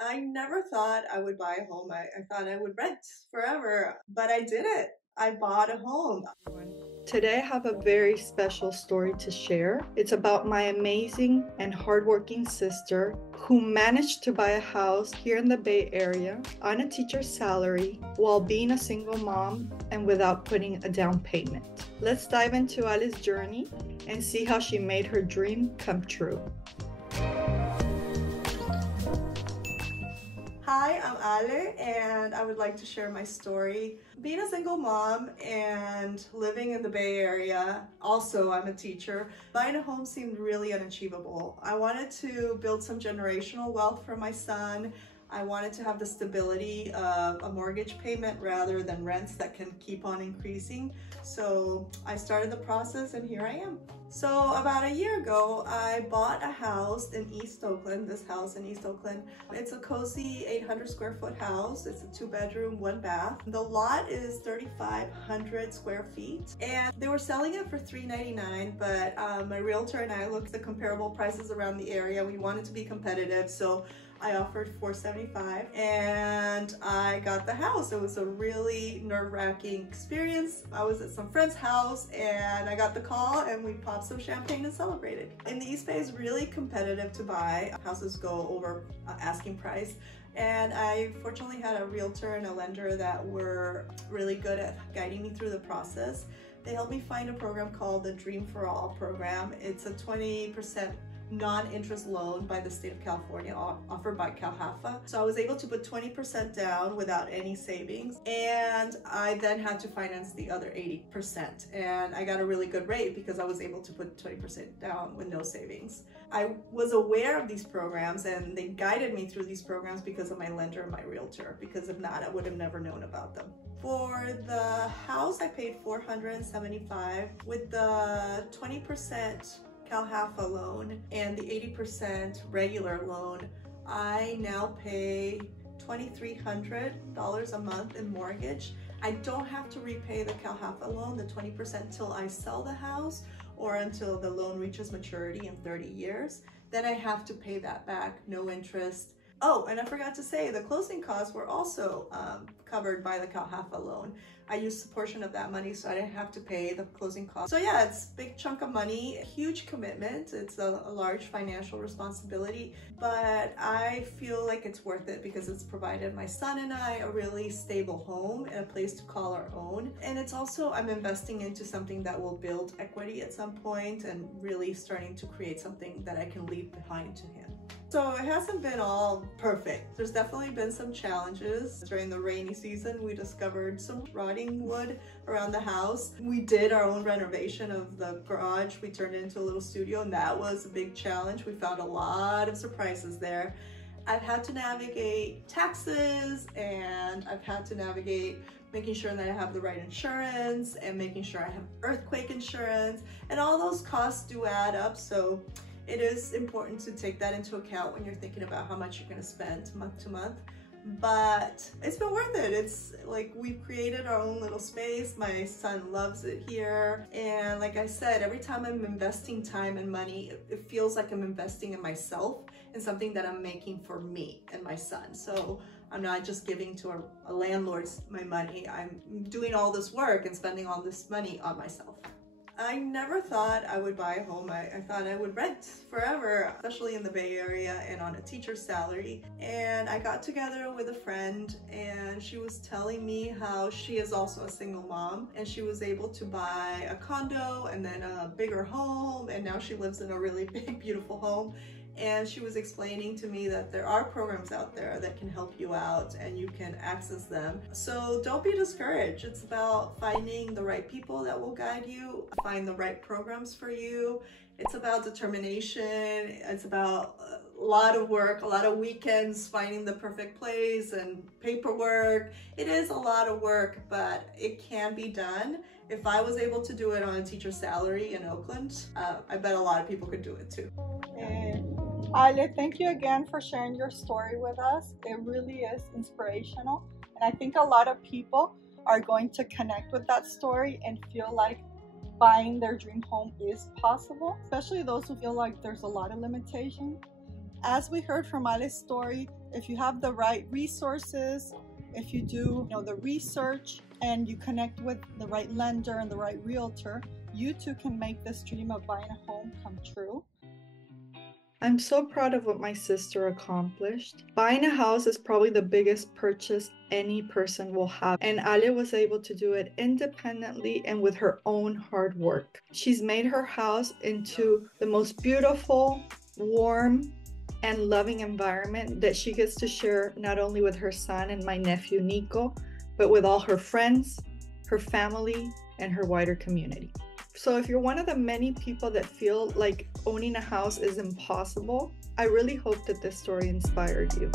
I never thought I would buy a home. I thought I would rent forever, but I did it. I bought a home. Today I have a very special story to share. It's about my amazing and hardworking sister who managed to buy a house here in the Bay Area on a teacher's salary while being a single mom and without putting a down payment. Let's dive into Alice's journey and see how she made her dream come true. Hi, I'm Ale, and I would like to share my story. Being a single mom and living in the Bay Area, also I'm a teacher, buying a home seemed really unachievable. I wanted to build some generational wealth for my son. I wanted to have the stability of a mortgage payment rather than rents that can keep on increasing. So I started the process and here I am. So about a year ago, I bought a house in East Oakland, this house in East Oakland. It's a cozy 800 square foot house. It's a 2-bedroom, 1-bath. The lot is 3,500 square feet and they were selling it for $399, but my realtor and I looked at the comparable prices around the area. We wanted to be competitive, so I offered $475 and I got the house. It was a really nerve-wracking experience. I was at some friend's house and I got the call and we popped some champagne and celebrated. In the East Bay is really competitive to buy. Houses go over asking price. And I fortunately had a realtor and a lender that were really good at guiding me through the process. They helped me find a program called the Dream for All program. It's a 20% non-interest loan by the state of California offered by CalHAFA. So I was able to put 20% down without any savings, and I then had to finance the other 80%. And I got a really good rate because I was able to put 20% down with no savings. I was aware of these programs and they guided me through these programs because of my lender and my realtor. Because if not, I would have never known about them. For the house, I paid $475 with the 20% CalHAFA loan and the 80% regular loan. I now pay $2,300 a month in mortgage. I don't have to repay the CalHAFA loan, the 20%, until I sell the house or until the loan reaches maturity in 30 years. Then I have to pay that back, no interest. Oh, and I forgot to say, the closing costs were also covered by the CalHAFA loan. I used a portion of that money so I didn't have to pay the closing costs. So yeah, it's a big chunk of money, a huge commitment. It's a large financial responsibility, but I feel like it's worth it because it's provided my son and I a really stable home and a place to call our own. And it's also, I'm investing into something that will build equity at some point and really starting to create something that I can leave behind to him. So it hasn't been all perfect. There's definitely been some challenges. During the rainy season, we discovered some rotting wood around the house. We did our own renovation of the garage. We turned it into a little studio, and that was a big challenge. We found a lot of surprises there. I've had to navigate taxes, and I've had to navigate making sure that I have the right insurance and making sure I have earthquake insurance, and all those costs do add up. So it is important to take that into account when you're thinking about how much you're going to spend month to month. But it's been worth it. It's like we've created our own little space. My son loves it here. And like I said, every time I'm investing time and money, it feels like I'm investing in myself and something that I'm making for me and my son. So I'm not just giving to a landlord my money. I'm doing all this work and spending all this money on myself. I never thought I would buy a home. I thought I would rent forever, especially in the Bay Area and on a teacher's salary. And I got together with a friend and she was telling me how she is also a single mom and she was able to buy a condo and then a bigger home, and now she lives in a really big, beautiful home. And she was explaining to me that there are programs out there that can help you out and you can access them. So don't be discouraged. It's about finding the right people that will guide you, find the right programs for you. It's about determination. It's about a lot of work, a lot of weekends finding the perfect place and paperwork. It is a lot of work, but it can be done. If I was able to do it on a teacher's salary in Oakland, I bet a lot of people could do it too. And Ale, thank you again for sharing your story with us. It really is inspirational. And I think a lot of people are going to connect with that story and feel like buying their dream home is possible, especially those who feel like there's a lot of limitation. As we heard from Ale's story, if you have the right resources, if you do the research and you connect with the right lender and the right realtor, you too can make this dream of buying a home come true. I'm so proud of what my sister accomplished. Buying a house is probably the biggest purchase any person will have, and Ale was able to do it independently and with her own hard work. She's made her house into the most beautiful, warm, and loving environment that she gets to share not only with her son and my nephew Nico, but with all her friends, her family, and her wider community. So if you're one of the many people that feel like owning a house is impossible, I really hope that this story inspired you.